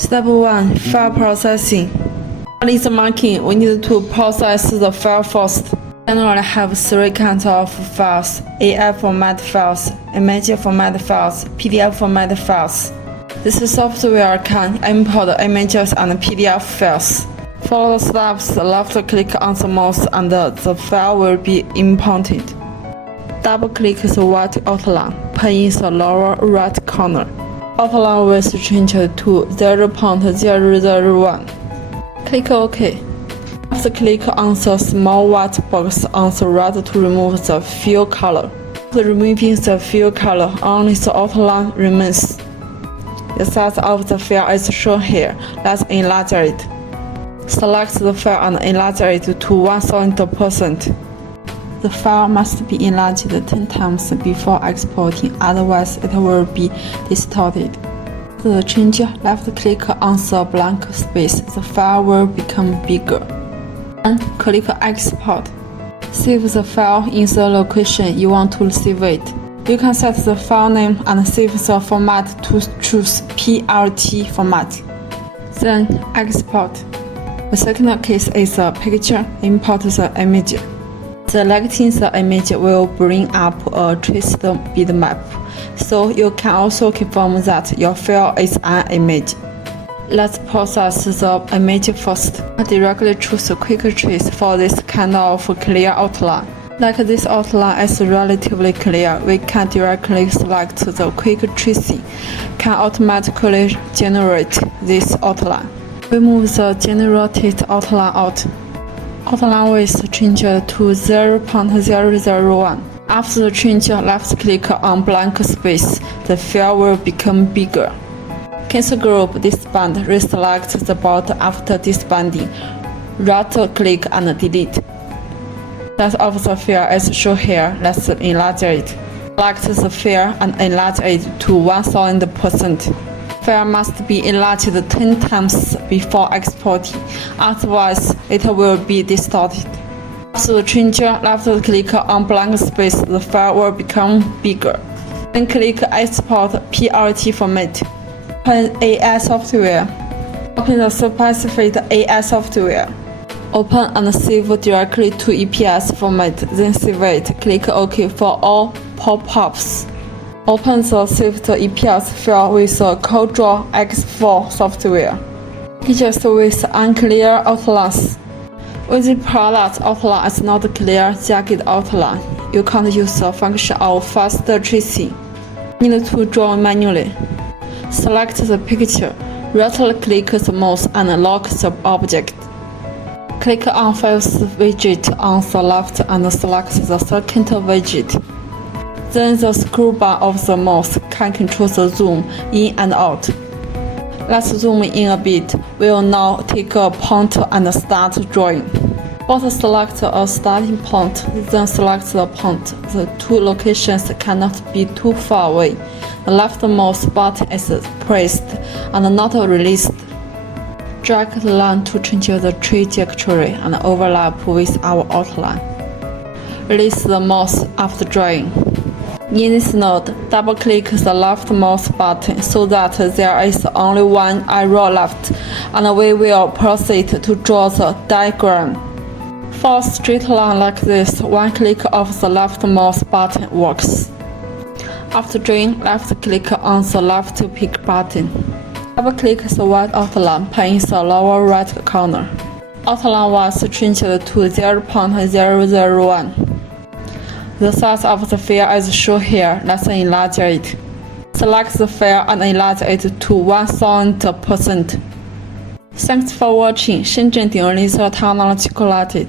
Step 1. File processing. While it's marking, we need to process the file first. Generally have 3 kinds of files: AF format files, image format files, PDF format files. This software can import images and PDF files. Follow the steps, left-click on the mouse and the file will be imported. Double-click the white outline, put in the lower right corner. Outline will change to 0.001. Click OK. Left-click on the small white box on the right to remove the fill color. After removing the fill color, only the outline remains. The size of the file is shown here. Let's enlarge it. Select the file and enlarge it to 1000%. The file must be enlarged 10 times before exporting, otherwise it will be distorted. After the change, left-click on the blank space. The file will become bigger. Then click Export. Save the file in the location you want to save it. You can set the file name and save the format to choose PLT format. Then export. The second case is a picture. Import the image. Selecting the image will bring up a traced bitmap, so you can also confirm that your file is an image. Let's process the image first. Directly choose Quick Trace for this kind of clear outline. Like this outline is relatively clear, we can directly select the Quick Tracing, can automatically generate this outline. Remove the generated outline out. Outline width change to 0.001. After the change, left-click on blank space. The file will become bigger. Cancel group disband. Reselect the bolt after disbanding. Right-click and delete. Size of the file is shown here. Let's enlarge it. Select the file and enlarge it to 1000%. File must be enlarged 10 times before exporting, otherwise it will be distorted. After the change, left-click on blank space. The file will become bigger. Then click Export PLT format. Open AI software. Open the specified AI software. Open and save directly to EPS format, then save it. Click OK for all pop-ups. Open the saved EPS file with the CorelDRAW X4 software. Just with unclear outlines. With the product outline is not clear, jagged outline, you can't use the function of fast tracing. Need to draw manually. Select the picture. Right-click the mouse and lock the object. Click on Files widget on the left and select the second widget. Then the scroll bar of the mouse can control the zoom in and out. Let's zoom in a bit. We'll now take a point and start drawing. First select a starting point, then select the point. The two locations cannot be too far away. The left mouse button is pressed and not released. Drag the line to change the trajectory and overlap with our outline. Release the mouse after drawing. In this node, double-click the left mouse button so that there is only one arrow left, and we will proceed to draw the diagram. For a straight line like this, one click of the left mouse button works. After drawing, left-click on the left pick button. Double-click the white outline, put in the lower right corner. Outline was changed to 0.001. The size of the file is shown here. Let's enlarge it. Select the file and enlarge it to 1000%. Thanks for watching. 深圳鼎力色 Technology Collected.